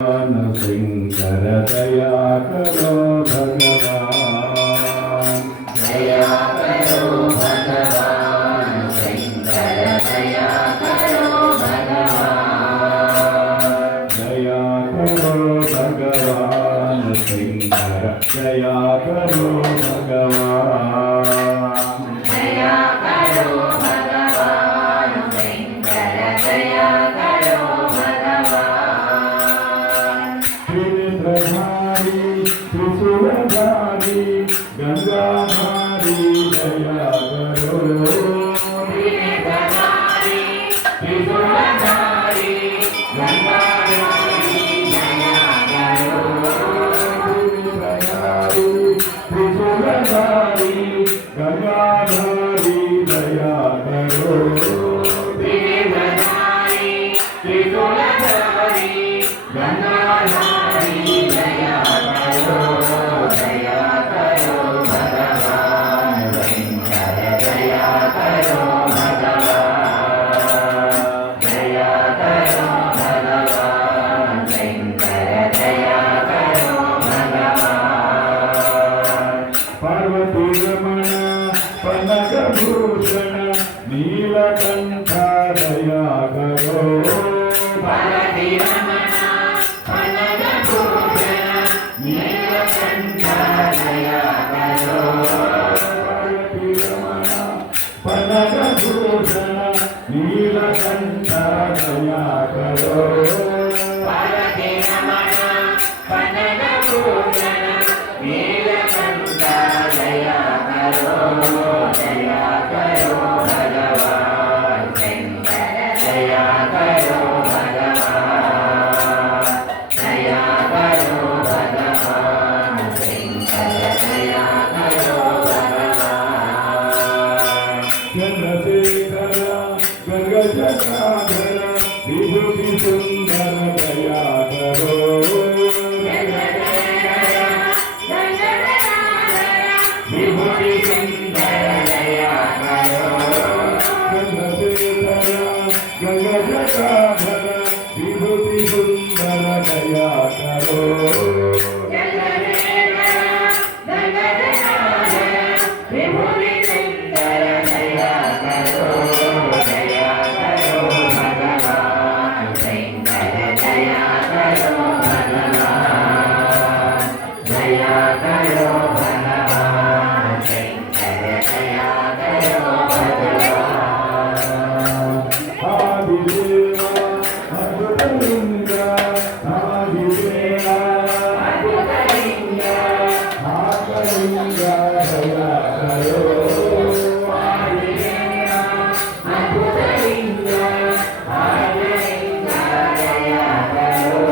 शंकर दया करो भगवान, दया करो भगवान शंकर दया करो भगवान, दया करो भगवान शंकर दया करो भगवान, दया करो भगवान शंकर दया करो भगवान, त्रिनेत्रधारी त्रिशूलधारी गंगाधारी दया करो, त्रिनेत्रधारी त्रिशूलधारी गंगाधारी दया करो, त्रिनेत्रधारी त्रिशूलधारी गंगाधारी दया करो, त्रिनेत्रधारी त्रिशूलधारी गंगाधारी दया करो, दया करो भगवान शंकर दया करो भगवान, दया करो भगवान शंकर दया करो भगवान, पार्वती रमण पनक भूषण नीलकंठ दया करो, पार्वती रमण पनक भूषण नीलकंठ दया करो, पार्वती रमण पनक भूषण नीलकंठ दया करो, पार्वती रमण पनक भूषण नीलकंठ दया करो, दया करो भगवान शंकर दया करो भगवान, दया करो भगवान शंकर दया करो भगवान, चंद्रशेखर गंगजटाधर विभूति सुंदर दया करो, विभूति सुंदर दया करो, चंद्रशेखर गंगजटाधर विभूति सुंदर दया करो, विभूति सुंदर दया करो, दया करो भगवान शंकर दया करो भगवान, दया करो भगवान शंकर दया करो भगवान, आदिदेवा अद्भुतलिंग आदिदेवा अद्भुतलिंग आकलिंग दया करो, आदिदेव अद्भुतलिंग आदिलिंग दया करो,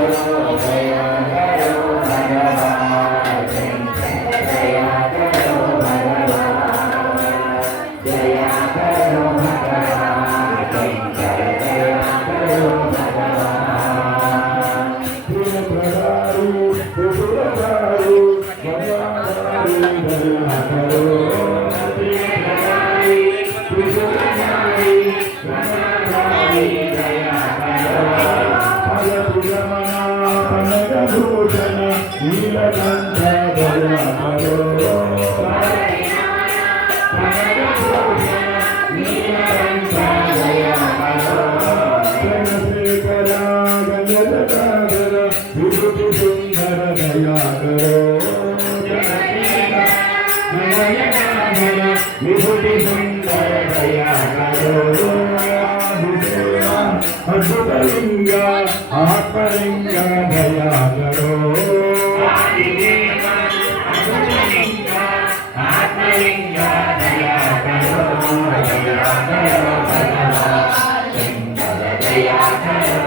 दया करो भगवान शंकर दया करो भगवान, दया करो भगवान शंकर दया करो भगवान, त्रिनेत्रधारी त्रिशूलधारी गंगाधारी दया करो, त्रिनेत्रधारी त्रिशूलधारी गंगाधारी दया करो, पार्वती रमण पनक भूषण नीलकंठ दया करो, पार्वती रमण पनक भूषण नीलकंठ दया करो, चंद्रशेखर गंगजटाधर विभूति सुंदर दया करो, गंगाधर विभूति सुंदर दया करो, आदिदेवा अद्भुतलिंग आत्मलिंग दया करो, आदिदेव अद्भुतलिंग आत्मलिंग दया करो, दया करो भगवान शंकर दया करो